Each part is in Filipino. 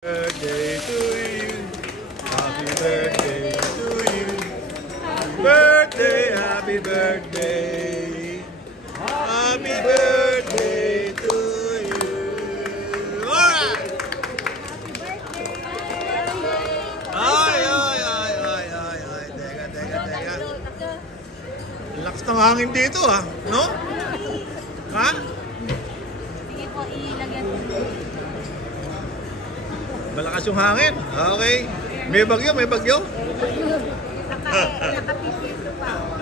Birthday to you. Happy birthday to you. Birthday, happy birthday. Happy birthday to you. Alright. Ay. Teka. Lakas ng hangin dito ah, no? Ha? Sige po, ilagyan po. Malakas yung hangin. Okay. May bagyo. Nakapipito pa.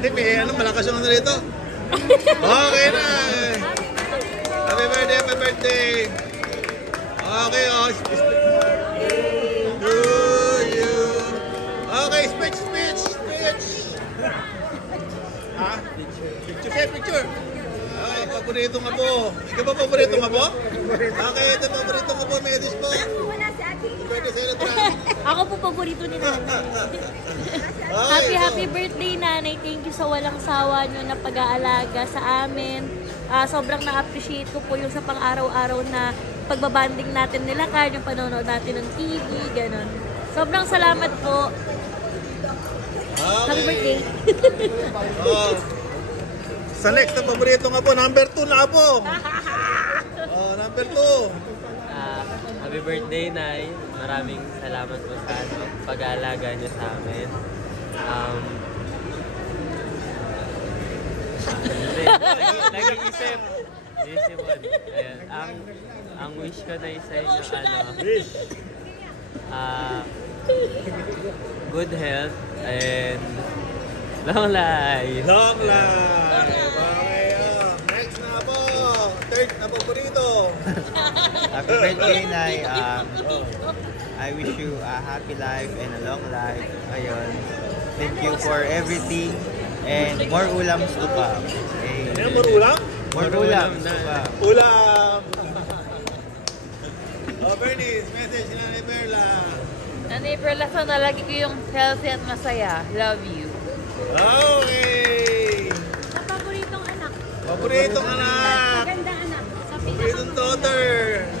Hindi, ano, malakas yung ano rito. Okay na. Happy birthday. Okay, oh. To you. Okay, speech. Ha? Picture. Ay, paborito nga po. Ikaw ba paborito nga po? Okay, ito paborito nga po. Medis po. Wala si ate. Pwede sa ilan. Ako po paborito ni nanay. Happy birthday, nanay. Thank you sa walang sawa nyo na pag-aalaga sa amin. Sobrang na-appreciate ko po yung sa pang-araw-araw na pagbabanding natin nila kahit yung panonood natin ng TV, ganun. Sobrang salamat po. Happy birthday. Sa next na paborito nga po, number 2 na po. Number 2. Happy birthday, Nay. Maraming salamat po sa pag-aalaga niyo sa amin. Nag-iisip. Ayan. Ang wish ko na isa inyo, good health and long life. Okay, next na po. Third na paborito. Happy birthday, Nay. I wish you a happy life and a long life. Ayun. Thank you for everything and more ulams to come. Ano, more ulam? More ulams to come. Ulam! Bernice, message na ni Perla. Nanay Perla, sana lagi ko yung healthy at masaya. Love you. Okay! Sa paboritong anak. Maganda anak. Sa Paboritong daughter.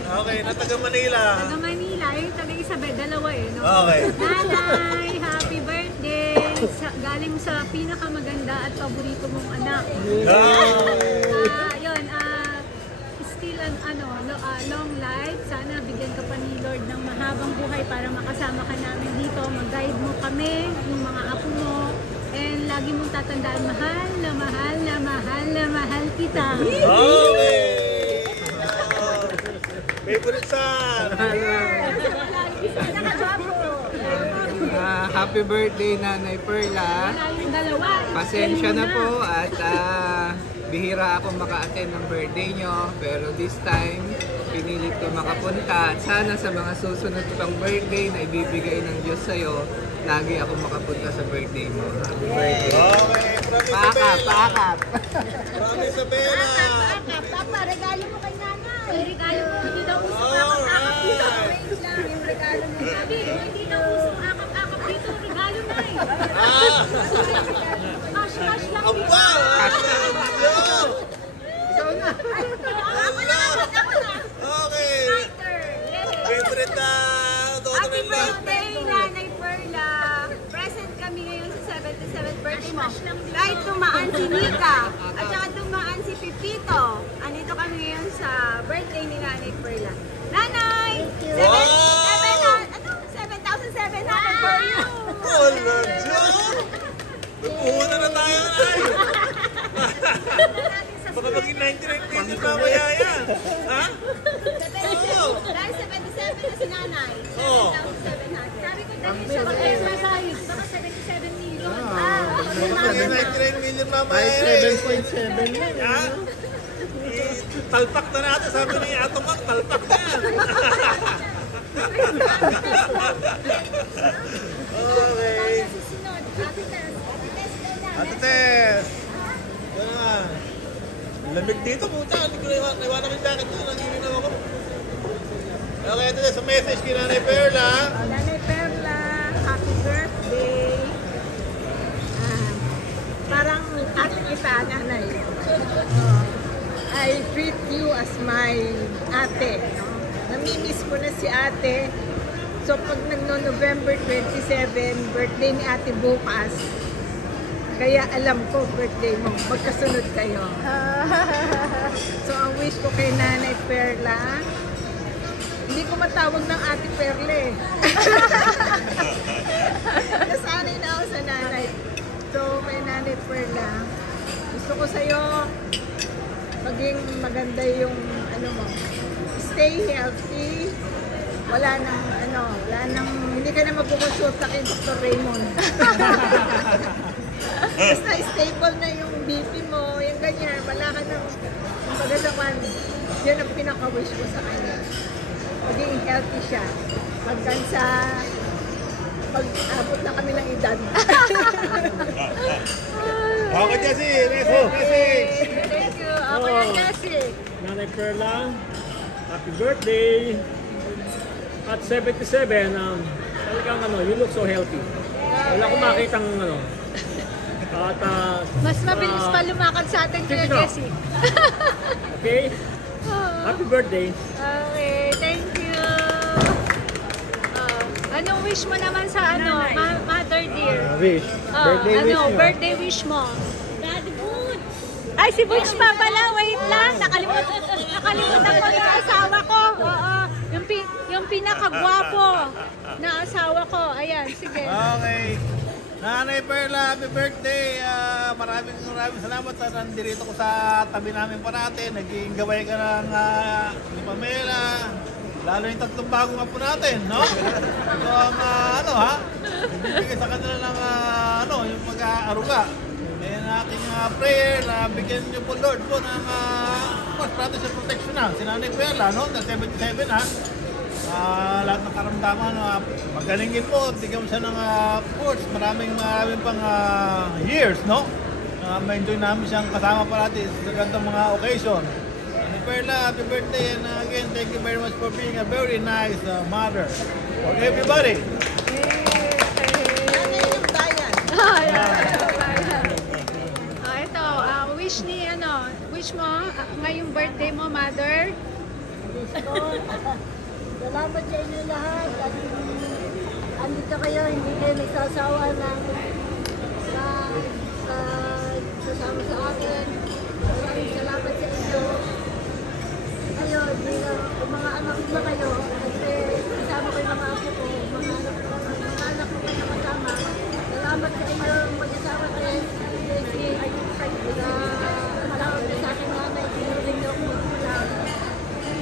Okay, na taga Manila. Taga Manila, yung taga Isabel, dalawa no? Okay. Nanay, happy birthday! Galing sa pinakamaganda at paborito mong anak. Still long life. Sana bigyan ka pa ni Lord ng mahabang buhay para makasama ka namin dito. Mag-guide mo kami, yung mga apo mo. And lagi mong tatandaan, mahal kita. Okay! Favorite son! Happy birthday, Nanay Perla. Pasensya na po at bihira ako maka-attend ng birthday nyo. Pero this time, pinilit ko makapunta. At sana sa mga susunod pang birthday na ibibigay ng Diyos sa'yo, lagi ako makapunta sa birthday mo. Happy birthday. Okay, Paakap. Promise Isabela. Papa, regalo mo kay nanay. Regalo mo, hindi daw usong akap-akap dito. Wait lang, yung regalo mo. Sabi, hindi daw usong akap-akap dito. Regalo na Cash lang dito. Ikaw na. Ako na. Okay. Favorite na daughter Happy nila. birthday, Nanay Perla. Present kami ngayon sa 77th birthday mo. Kahit tumaan si Nika at saka tumaan si Pipito, andito kami ngayon sa birthday ni Nanay Perla. Nanay! 7,700 for you! Wala dyan! Pupunta na tayo ay! Baka maging 99 pesos mamaya yan! Ha? Dahil 77 na si Nanay. 7,700. Sabi ko dahil siya mag-exercise. Baka 77 million. Maging 99 million mamaya yan! 7.7 yan! Ha? Talpak na natin, sabi ni Ato Mac, talpak na yan! Okay. Ate Tess! Ito naman. Lamig dito puta. Hindi ko naiwanan yung jacket ko. Nangininaw ako. Okay, Ate Tess. Message kay Nanay Perla. Nanay Perla, happy birthday. Parang ate kita, nanay. I treat you as my ate. No? Namimiss ko na si ate. So pag November 27, birthday ni ate bukas, kaya alam ko birthday mo, magkasunod kayo. So ang wish ko kay Nanay Perla, hindi ko matawag ng ate Perla eh. Nasanay na ako sa nanay. So kay Nanay Perla, gusto ko sa'yo maging maganda yung ano mo. Stay healthy. Wala nang, hindi ka na magkukonsulta kay Dr. Raymond. Basta stable na yung BP mo, yung ganyan, wala ka nang pagkakaman. Yan ang pinaka-wish ko sa kanya. Maging healthy siya. Hanggang sa pag-abot na kami ng edad. Okay, Jessie. Message. Thank you. Ako yan, Jessie. Nanay Perla, happy birthday! At 77, talagang you look so healthy. Wala akong makitang At, Mas mabilis pa lumakad sa atin kaya, Jessie. okay? Happy birthday! Okay, thank you. Anong wish mo naman sa mother dear? Wish. Birthday wish mo. Birthday wish mo. Daddy Butch! Ay, si Butch pa pala. Wait lang. Nakalimutan ko yung asawa ko. Oo. Yung pinakagwapo na asawa ko. Ayan, sige. Okay. Nanay Perla, happy birthday. Maraming salamat sa nandirito ko sa tabi namin parati. Naging gaway ka ng ni Pamela. Lalo yung tatlong bagong apo natin, no? So, ibibigay sa kanila ng yung mag-aaruga. And aking prayer na bigyan niyo po Lord po ng practice and protection na. Si Nanay Perla, no? Na 77, ha? Lahat ng karamdaman, magalingin po, bigyan mo siya ng course, maraming pang years, no? Ma-enjoy namin siyang kasama parati sa ganitong mga occasion. Nanay Perla, happy birthday, and again, thank you very much for being a very nice mother for everybody. Nanay yung bayan. Ito, wish mo, ngayong birthday mo, mother? Salamat sa inyo lahat at andito kayo, hindi kayo nagsasawa ng sasama sa akin. Maraming salamat sa inyo. Ngayon, mga anak ko kayo, kasi kasama ko yung mga apo ko, mga anak ko kayo kasama. Salamat sa inyo, mag-asawa kayo, kasi malawag na sa akin nanay, tinuring niyo ako magpulang.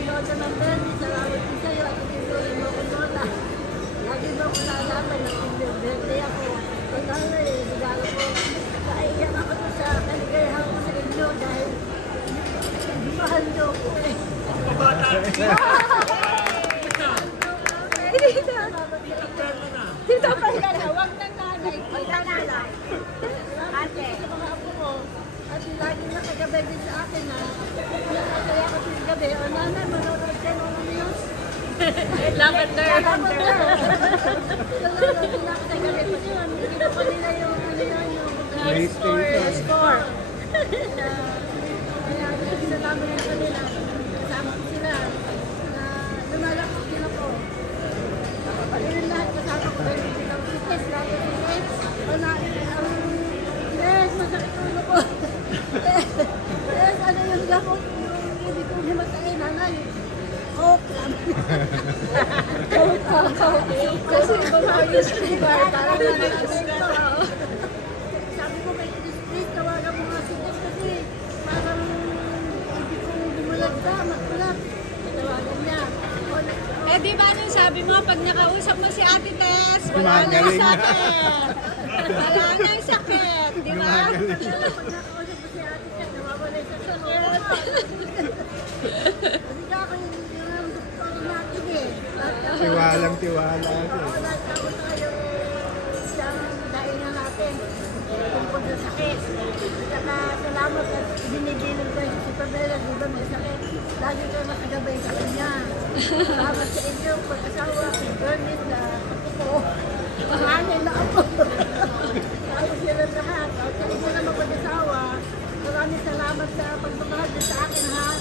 Lola ng Bernie, salamat din sa'yo at tinuring mo ako Lola. Lagi mo ako naalaman na birthday ako. Pagkala regalo ko. Naiiyak ako sa kaligayahan ko sa inyo dahil mahal niyo ako eh. Dito pa na, huwag nang nanay. Kita na lang. Ate. Sa mga apo ko. At lagi nakagabi din sa akin na nakasaya ko sa gabi. O nanay, manonood ka nung news. Lavender. Lavender. Lagi na ako sa gabi. Hindi ko nila yung score. Kaya salamat na kanila. Kasama ko sila. Na lumalaki din ako. Pag-irin lahat kasama ko. Test lahat ko. Yes, masakit ulo ko. Yes, ano yung gamot? Yung hindi ko himatay, nanay. Coke lang. Coke. Kasi kumayos ko ba? Parang nanay. Sabi ko kay Chris, tawagan mo nga si Chris kasi parang hindi ko bumulag ka, magbulag. Tawagan niya. Eh di ba anong sabi mo, pag nakausap mo si Ate Tess, wala nang sakit. Wala nang sakit, di ba? Pag nakausap mo si Ate Tess, nawawala yung sakit. Kasi ka ako yung doktor natin eh. Tiwalang tiwala. Wala ako tayo siyang dahilan natin tungkol sa sakit. Saka salamat at binibilog ko si Pamela, di ba may sakit. Lagi kayo makagabay sa kanya. Salamat sa inyo, pag-asawa, si Bernie, na ako. Pangalan na ako. Tapos sila lahat. At sa inyo naman pag-asawa, maraming salamat sa pagmamahal sa akin ha.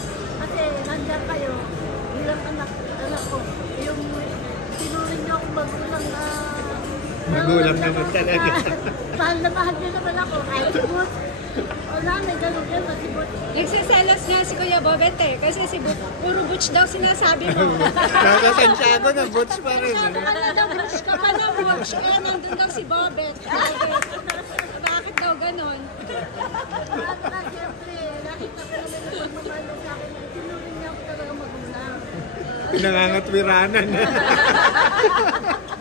Magulang naman talaga. Mahal na mahal niya naman ako. Kahit si Boots. Wala, may ganun yan. Si Boots. Nagsiselos nga si Kuya Bobet eh. Kasi si puro butch daw sinasabi mo. Kaka Santiago na butch pa rin. Sabi ka na daw, butch ka pa na butch. Eh, nandun daw si Bobet. Bakit daw ganon? At na, siyempre, nakita ko naman yung pagmamahal sa akin. Tinuring niya ako talaga magulang. Pinangangatwiranan.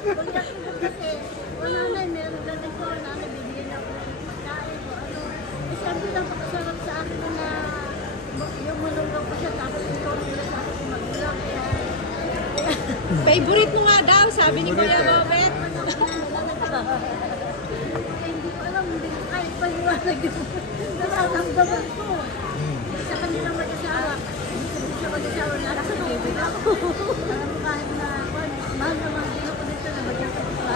Pagdating ko kasi, wala na, meron ganun ko, nanay, bibigyan ako ng pagkain o ano. Eh, siyempre, napakasarap sa akin na yung manungaw ko siya, tapos ikaw nila sa akin magulang. Kaya, Favorite mo nga daw, sabi ni Kuya Bobet. hindi ko alam, hindi ko kahit paliwanag yung nararamdaman ko. Sa kanilang mag-asawa, hindi siya mag-asawa na sa bibig ako. Alam mo kahit na, mahal naman din ako dito na mag-asawa.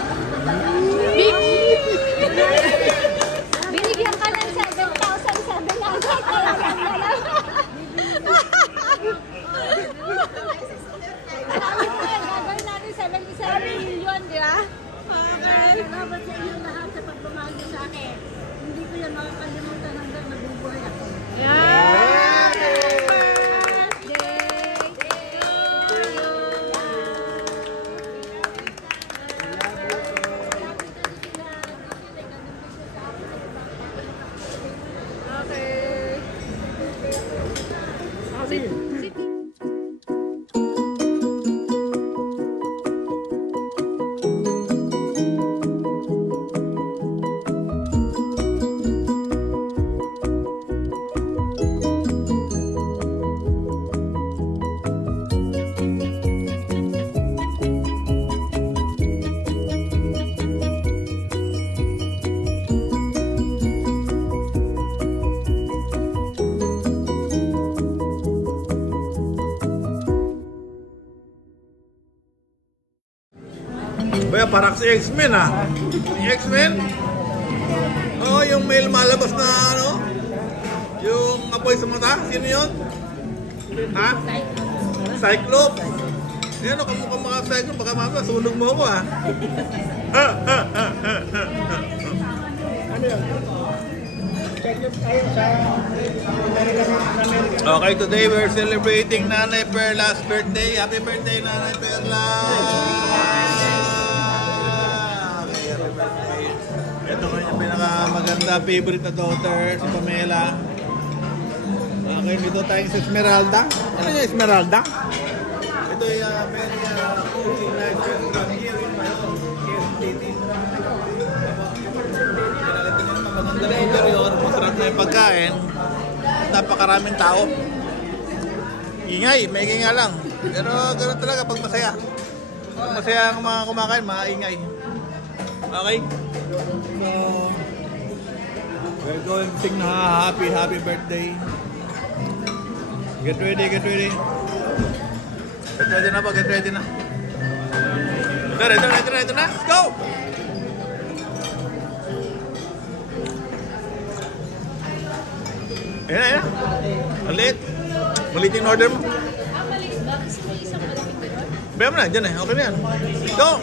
Binigyan ka ng 7,700. Kaya lang na lang. Gagawin natin 77 million, di ba? Okay. Salamat sa inyo lahat sa pagmamahal niyo sa akin. Hindi ko yan makakalimutan hanggang nabubuhay ako. Baya, parang si X-Men ah. Yung X-Men? Oo, yung may malabas na ano? Yung apoy sa mata? Sino yun? Ha? Cyclops. Yan o, kamukha mga Cyclops. Baka mamaya, sunog mo ako ah. Okay, today we're celebrating Nanay Perla's birthday. Happy birthday, Nanay Perla! Ito ko yung pinakamaganda favorite na daughter, si Pamela. Okay, dito tayong sa Esmeralda. Ano yung Esmeralda? Ito yung very nice restaurant here in my home, Quezon City. Maganda na interior, masarap na yung pagkain. Napakaraming tao. Ingay, maingay nga lang. Pero ganoon talaga pag masaya. Pag masaya ang mga kumakain, maingay. Okay? So, we're going to sing na happy birthday. Get ready, get ready. Get ready na po, get ready na. Ito na. Let's go! Ayan. Maliit. Maliit yung order mo. Maliit ba? Kasi may isang malaki doon. Bayan mo na, dyan eh. Okay na yan. Go!